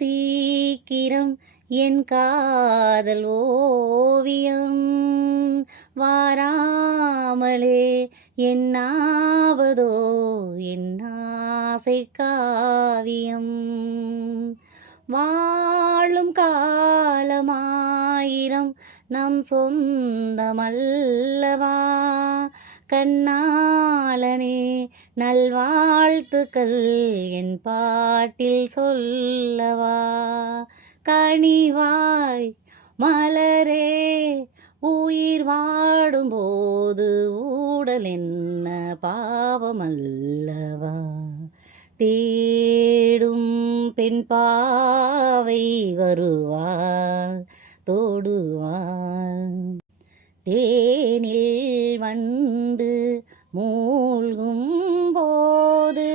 சீக்கிரம் என் காதல் ஓவியம் வாராமலே என்னாவதோ என் ஆசை காவியம் வாழும் காலமாயிரம் நம் சொந்தமல்லவா கண்ணாளனே நல்வாழ்த்துக்கள் என் பாட்டில் சொல்லவா கனிவாய் மலரே உயிர் வாடும்போது ஊடல் என்ன பாவமல்லவா தேடும் பெண் பாவை வருவாள் தோடுவாள் தேனில் வண்டு மூழ்கும் போது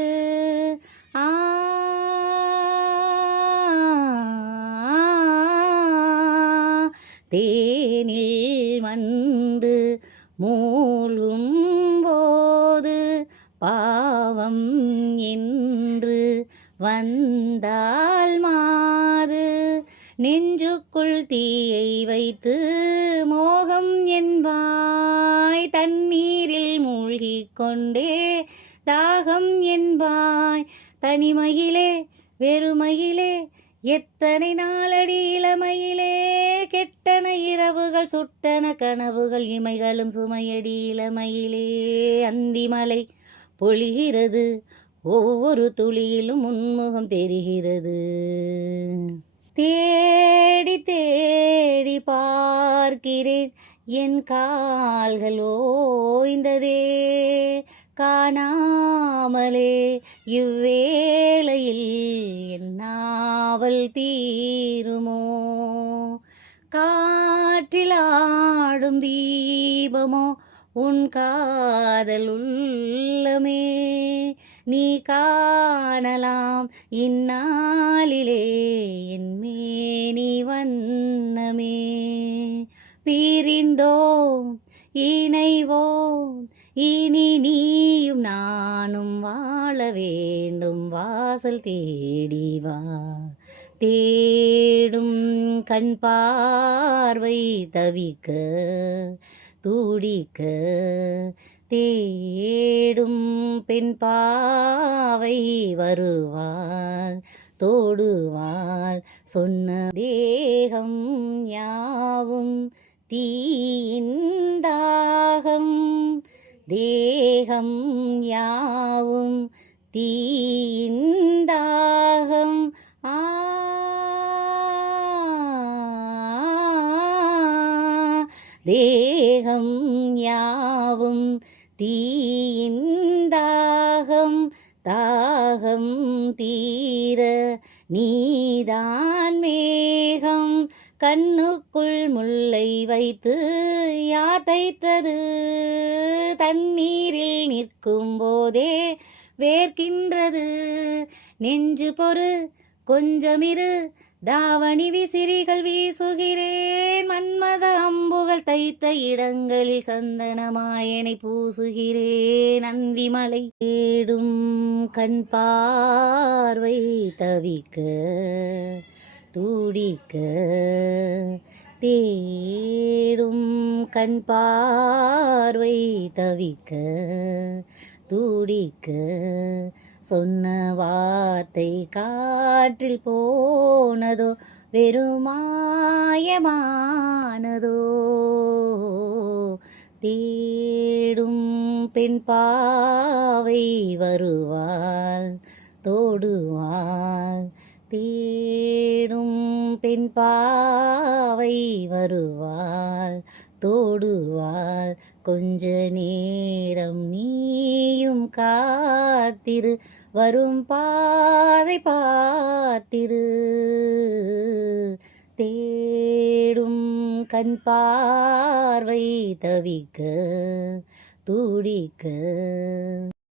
தேனில் வண்டு மூழ்கும் போது பாவம் என்று வந்தால் மாது நெஞ்சுக்குள் தீயை வைத்து மோகம் என்பாய் தண்ணீரில் மூழ்கிக் கொண்டே தாகம் என்பாய் தனிமையிலே வெறுமையிலே எத்தனை நாளடி இளமையிலே கெட்டன இரவுகள் சுட்டன கனவுகள் இமைகளும் சுமையடி இளமையிலே அந்திமலை பொழிகிறது ஒவ்வொரு துளியிலும் உன்முகம் தெரிகிறது தேடி தேடி பார்க்கிறேன் என் கால்கள் ஓய்ந்ததே காணாமலே இவ்வேளையில் என் நாவல் தீருமோ காற்றில் ஆடும் தீபமோ உன் காதல் உள்ளமே நீ காணலாம் இந்நாளிலே என் மேனி வண்ணமே பிரிந்தோம் இணைவோம் இனி நீயும் நானும் வாழ வேண்டும் வாசல் தேடி வா தேடும் கண் பார்வை தவிக்க துடிக்க தேடும் பெண் பாவை வருவாள் தோடுவாள் சொன்ன தேகம் யாவும் தீயின்தாகம் தேகம் யாவும் தீயின்தாகம் தேகம் யாவும் தீயின்தாகம் தாகம் தீர நீதான் மேகம் கண்ணுக்குள் முல்லை வைத்து யார் தைத்தது தண்ணீரில் நிற்கும் போதே வேர்க்கின்றது நெஞ்சு பொறு கொஞ்சமிரு தாவணி விசிறிகள் வீசுகிறேன் மன்மத அம்புகள் தைத்த இடங்களில் சந்தனமாயனை பூசுகிறேன் அந்திமலை தேடும் கண் பார்வை தவிக்க துடிக்க தேடும் கண் பார்வை தவிக்க துடிக்க சொன்ன வார்த்தை காற்றில் போனதோ வெறுமாயமானதோ தேடும் பெண் பாவை வருவாள் தோடுவாள் தேடும் பெண் பாவை வருவாள் தோடுவாள் கொஞ்ச நேரம் நீயும் காத்திரு வரும் பாதை பார்த்திரு தேடும் கண் பார்வை தவிக்க துடிக்க